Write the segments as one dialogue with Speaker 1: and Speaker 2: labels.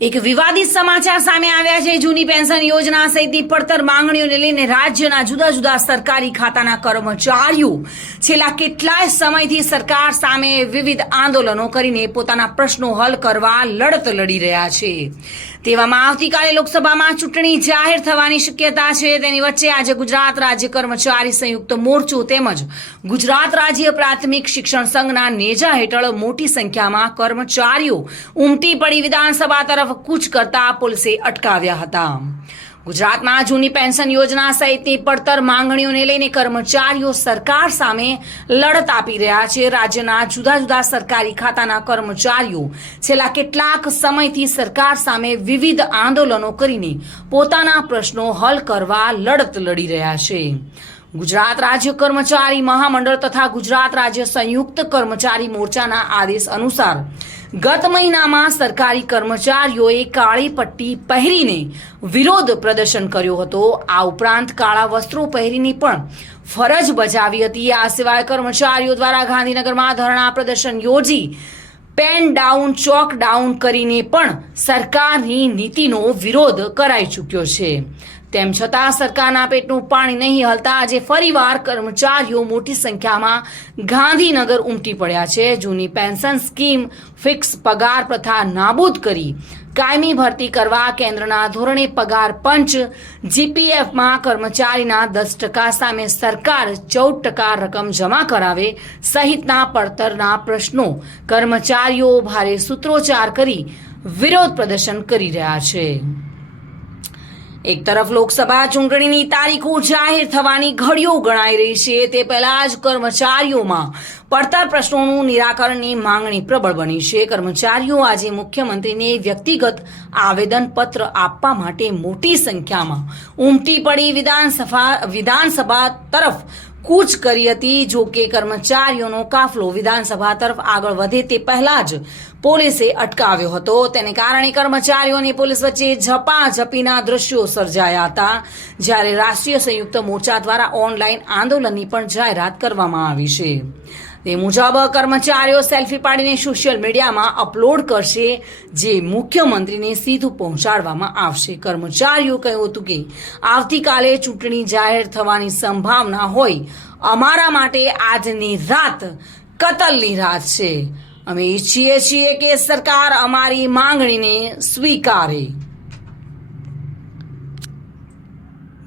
Speaker 1: એક વિવાદિત સમાચાર સામે આવ્યા છે. જૂની પેન્શન યોજના સહિતની પડતર માંગણીઓને લઈને રાજ્યના જુદા જુદા સરકારી ખાતાના કર્મચારીઓ છેલ્લા કેટલાય સમયથી સરકાર સામે વિવિધ આંદોલનો કરીને પોતાના પ્રશ્નો હલ કરવા લડત લડી રહ્યા છે. તેવામાં આવતીકાલે લોકસભામાં ચૂંટણી જાહેર થવાની શક્યતા છે. તેની વચ્ચે આજે ગુજરાત રાજ્ય કર્મચારી સંયુક્ત મોરચો તેમજ ગુજરાત રાજ્ય પ્રાથમિક શિક્ષણ સંઘના નેજા હેઠળ મોટી સંખ્યામાં કર્મચારીઓ ઉમટી પડી વિધાનસભા તરફ કૂચ કરતા પોલીસે અટકાવ્યા હતા. ગુજરાતમાં જૂની પેન્શન યોજના સહિતની પડતર માંગણીઓને લઈને કર્મચારીઓ સરકાર સામે લડત આપી રહ્યા છે. રાજ્યના જુદા જુદા સરકારી ખાતાના કર્મચારીઓ છેલ્લા કેટલાક સમયથી સરકાર સામે વિવિધ આંદોલનો કરીને પોતાના પ્રશ્નો હલ કરવા લડત લડી રહ્યા છે. ગુજરાત રાજ્ય કર્મચારી મહામંડળ તથા ગુજરાત રાજ્ય સંયુક્ત કર્મચારી મોરચાના આદેશ અનુસાર ગત મહિનામાં સરકારી કર્મચારીઓએ કાળી પટ્ટી પહેરીને વિરોધ પ્રદર્શન કર્યો હતો. આ ઉપરાંત કાળા વસ્ત્રો પહેરીને પણ ફરજ બજાવી હતી. આ સિવાય કર્મચારીઓ દ્વારા ગાંધીનગરમાં ધરણા પ્રદર્શન યોજી પેન ડાઉન, ચોક ડાઉન કરીને પણ સરકારની નીતિનો વિરોધ કરાઈ ચૂક્યો છે. તેમ છતાં સરકારના પેટનું પાણી નહીં હલતા આજે ફરીવાર કર્મચારીઓ મોટી સંખ્યામાં ગાંધીનગર ઉમટી પડ્યા છે. જૂની પેન્શન સ્કીમ ફિક્સ પગાર પ્રથા નાબૂદ કરી. કાયમી ભરતી કરવા કેન્દ્રના ધોરણે પગાર પંચ જીપીએફમાં કર્મચારીના દસ ટકા સામે સરકાર ચૌદ ટકા રકમ જમા કરાવે સહિતના પડતરના પ્રશ્નો. કર્મચારીઓ ભારે સૂત્રોચ્ચાર કરી વિરોધ પ્રદર્શન કરી રહ્યા છે. એક તરફ લોકસભા ચૂંટણીની તારીખો જાહેર થવાની ઘડીઓ ગણાઈ રહી છે, તે પહેલા જ કર્મચારીઓમાં પડતર પ્રશ્નોનું નિરાકરણની માંગણી પ્રબળ બની છે. કર્મચારીઓ આજે મુખ્યમંત્રીને વ્યક્તિગત આવેદનપત્ર આપવા માટે મોટી સંખ્યામાં ઉમટી પડી વિધાનસભા વિધાનસભા તરફ કૂચ કરી હતી જો કે કર્મચારીઓનો કાફલો વિધાનસભા તરફ આગળ વધે તે પહેલા જ પોલીસે અટકાવ્યો હતો તેને કારણે કર્મચારીઓની પોલીસ વચ્ચે ઝપાઝપીના દ્રશ્યો સર્જાયા હતા જ્યારે રાષ્ટ્રીય સંયુક્ત મોરચા દ્વારા ઓનલાઈન આંદોલનની પણ જાહેરાત કરવામાં આવી છે તે મુજબ કર્મચારીઓ સેલ્ફી પાડીને સોશિયલ મીડિયામાં અપલોડ કરશે, જે મુખ્યમંત્રીને સીધું પહોંચાડવામાં આવશે. કર્મચારીઓ કહ્યું હતું કે, આવતીકાલે ચૂંટણી જાહેર થવાની સંભાવના હોય. અમારા માટે આજની રાત કતલની રાત છે. અમે ઈચ્છીએ છીએ કે સરકાર અમારી માંગણીને સ્વીકારે.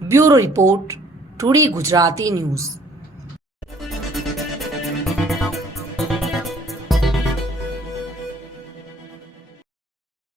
Speaker 1: Bureau report, today Gujarati news.